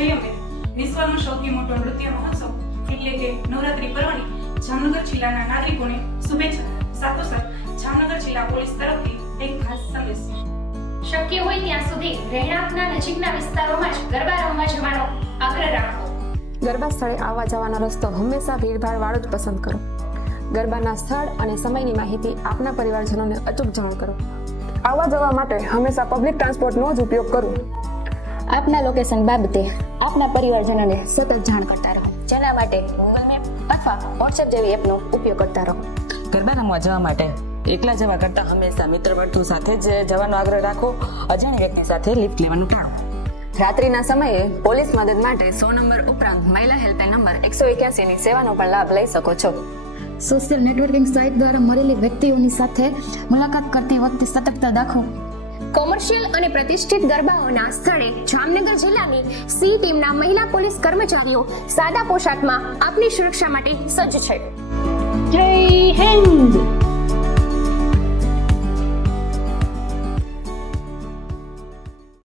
વિશ્વનો સૌથી મોટો નૃત્ય મહોત્સવ એટલે કે નવરાત્રી પર્વની જામનગર જિલ્લાના નાગરિકોને શુભેચ્છા. સાથોસાથ જામનગર જિલ્લા પોલીસ તરફથી એક ખાસ સંદેશ. શક્ય હોય ત્યાં સુધી રહેણાંકના નજીકના વિસ્તારોમાં જ ગરબા રમવા જવાનો આગ્રહ રાખો. ગરબા સ્થળે આવવા જવાનો રસ્તો હંમેશા ભીડભાડ વાળો જ પસંદ કરો. ગરબાના સ્થળ અને સમયની માહિતી આપના પરિવારજનોને અચૂક જાણ કરો. આવવા જવા માટે હંમેશા પબ્લિક ટ્રાન્સપોર્ટનો જ ઉપયોગ કરો. આપના લોકેશન બાબતે આપના પરિવારજનોને સતત જાણ કરતા રહો. જેના માટે ગૂગલ મેપ અથવા વોટ્સએપ જેવી એપનો ઉપયોગ કરતા રહો. ગરબા રમવા જવા માટે એકલા જવા કરતાં હંમેશા મિત્ર વર્તુળ સાથે જ જવાનો આગ્રહ રાખો. અજાણી વ્યક્તિ સાથે લિફ્ટ લેવાનું ટાળો. રાત્રિના સમયે પોલીસ મદદ માટે સો નંબર ઉપરાંત મહિલા હેલ્પલાઇન નંબર એકસો એક્યાસી ની સેવાનો પણ લાભ લઈ શકો છો. સોશિયલ નેટવર્કિંગ સાઇટ દ્વારા મળેલી વ્યક્તિઓની સાથે મુલાકાત કરતી વખતે સતર્કતા દાખવો. કોમર્શિયલ અને પ્રતિષ્ઠિત ગરબાઓના સ્થળે જામનગર જિલ્લાની સી ટીમના મહિલા પોલીસ કર્મચારીઓ સાદા પોશાકમાં આપની સુરક્ષા માટે સજ્જ છે. જય હિન્દ!